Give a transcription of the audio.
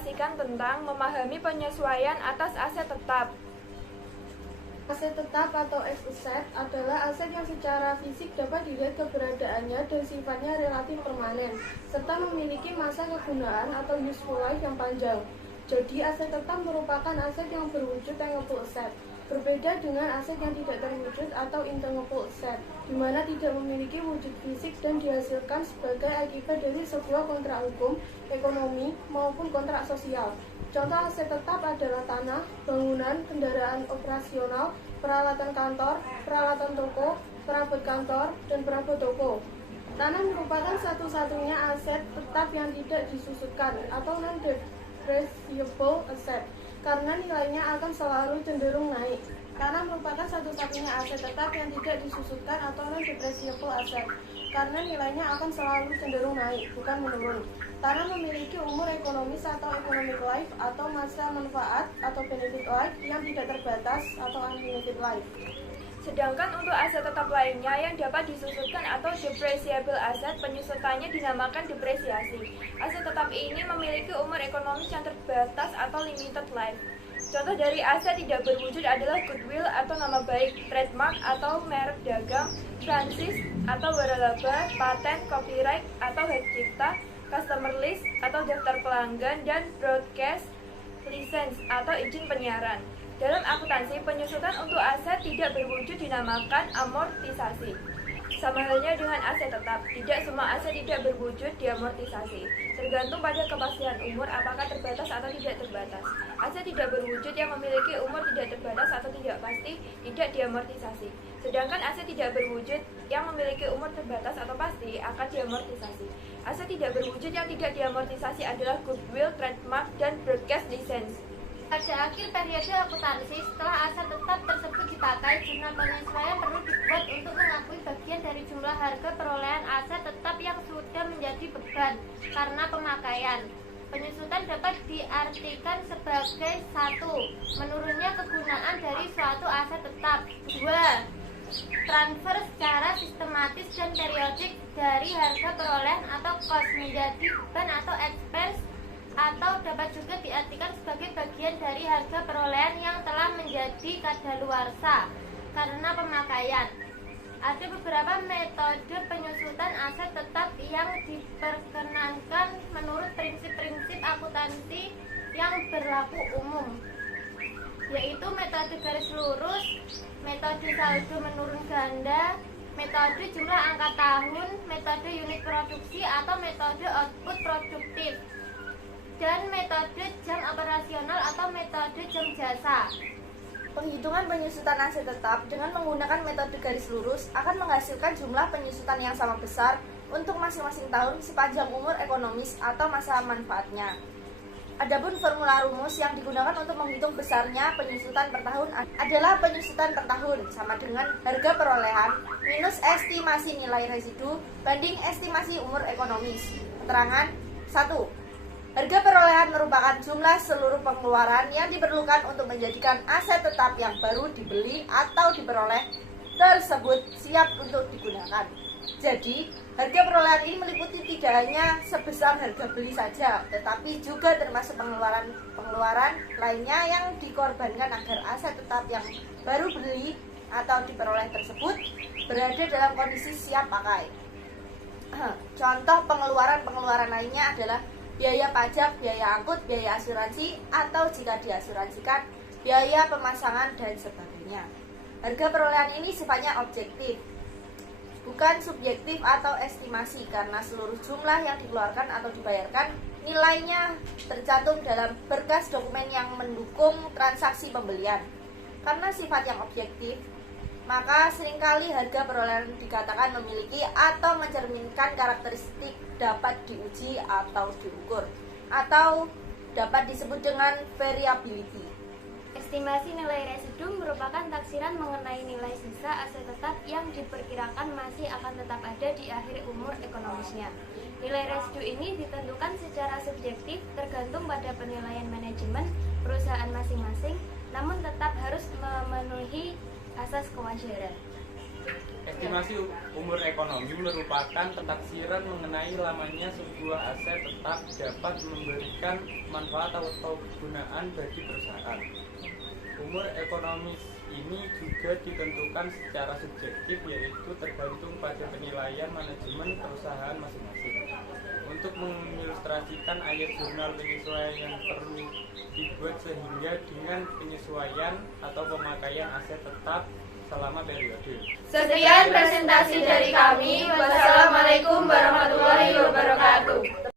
menginformasikan tentang memahami penyesuaian atas aset tetap. Aset tetap atau asset adalah aset yang secara fisik dapat dilihat keberadaannya dan sifatnya relatif permanen, serta memiliki masa kegunaan atau useful life yang panjang. Jadi, aset tetap merupakan aset yang berwujud tangible asset, berbeda dengan aset yang tidak terwujud atau intangible asset, di mana tidak memiliki wujud fisik dan dihasilkan sebagai akibat dari sebuah kontrak hukum, ekonomi, maupun kontrak sosial. Contoh aset tetap adalah tanah, bangunan, kendaraan operasional, peralatan kantor, peralatan toko, perabot kantor, dan perabot toko. Tanah merupakan satu-satunya aset tetap yang tidak disusutkan atau non-depreciable asset, karena nilainya akan selalu cenderung naik. Tanah merupakan satu-satunya aset tetap yang tidak disusutkan atau non-depreciable asset, karena nilainya akan selalu cenderung naik, bukan menurun. Tanah memiliki umur ekonomis atau economic life atau masa manfaat atau benefit life yang tidak terbatas atau unlimited life. Sedangkan untuk aset tetap lainnya yang dapat disusutkan atau depreciable asset, penyusutannya dinamakan depresiasi. Aset tetap ini memiliki umur ekonomis yang terbatas atau limited life. Contoh dari aset tidak berwujud adalah goodwill atau nama baik, trademark atau merek dagang, franchise atau waralaba, paten, copyright atau hak cipta, customer list atau daftar pelanggan, dan broadcast license atau izin penyiaran. Dalam akuntansi, penyusutan untuk aset tidak berwujud dinamakan amortisasi. Sama halnya dengan aset tetap, tidak semua aset tidak berwujud diamortisasi. Tergantung pada kepastian umur apakah terbatas atau tidak terbatas. Aset tidak berwujud yang memiliki umur tidak terbatas atau tidak pasti tidak diamortisasi. Sedangkan aset tidak berwujud yang memiliki umur terbatas atau pasti akan diamortisasi. Aset tidak berwujud yang tidak diamortisasi adalah goodwill, trademark, dan broadcast license. Pada akhir periode akuntansi, setelah aset tetap tersebut dipakai, jurnal penyesuaian perlu dibuat untuk mengakui bagian dari jumlah harga perolehan aset tetap yang sudah menjadi beban karena pemakaian. Penyusutan dapat diartikan sebagai 1. Menurunnya kegunaan dari suatu aset tetap. 2. Transfer secara sistematis dan periodik dari harga perolehan atau cost menjadi beban atau expense, atau dapat juga diartikan sebagai bagian dari harga perolehan yang telah menjadi kadaluarsa karena pemakaian. Ada beberapa metode penyusutan aset tetap yang diperkenankan menurut prinsip-prinsip akuntansi yang berlaku umum, yaitu metode garis lurus, metode saldo menurun ganda, metode jumlah angka tahun, metode unit produksi atau metode output produktif, dan metode jam operasional atau metode jam jasa. Penghitungan penyusutan aset tetap dengan menggunakan metode garis lurus akan menghasilkan jumlah penyusutan yang sama besar untuk masing-masing tahun sepanjang umur ekonomis atau masa manfaatnya. Adapun formula rumus yang digunakan untuk menghitung besarnya penyusutan per tahun adalah penyusutan per tahun sama dengan harga perolehan minus estimasi nilai residu banding estimasi umur ekonomis. Keterangan 1. Harga perolehan merupakan jumlah seluruh pengeluaran yang diperlukan untuk menjadikan aset tetap yang baru dibeli atau diperoleh tersebut siap untuk digunakan. Jadi, harga perolehan ini meliputi tidak hanya sebesar harga beli saja, tetapi juga termasuk pengeluaran lainnya yang dikorbankan agar aset tetap yang baru beli atau diperoleh tersebut berada dalam kondisi siap pakai. Contoh pengeluaran lainnya adalah biaya pajak, biaya angkut, biaya asuransi, atau jika diasuransikan, biaya pemasangan, dan sebagainya. Harga perolehan ini sifatnya objektif, bukan subjektif atau estimasi, karena seluruh jumlah yang dikeluarkan atau dibayarkan nilainya tercantum dalam berkas dokumen yang mendukung transaksi pembelian. Karena sifat yang objektif, maka seringkali harga perolehan dikatakan memiliki atau mencerminkan karakteristik dapat diuji atau diukur, atau dapat disebut dengan variability. Estimasi nilai residu merupakan taksiran mengenai nilai sisa aset tetap yang diperkirakan masih akan tetap ada di akhir umur ekonomisnya. Nilai residu ini ditentukan secara subjektif tergantung pada penilaian manajemen perusahaan masing-masing, namun tetap harus memenuhi asas kewajaran. Estimasi umur ekonomi merupakan taksiran mengenai lamanya sebuah aset tetap dapat memberikan manfaat atau kegunaan bagi perusahaan. Umur ekonomis ini juga ditentukan secara subjektif, yaitu tergantung pada penilaian manajemen perusahaan masing-masing. Untuk mengilustrasikan ayat jurnal penyesuaian yang perlu dibuat sehingga dengan penyesuaian atau pemakaian aset tetap selama periode. Sekian presentasi dari kami. Wassalamualaikum warahmatullahi wabarakatuh.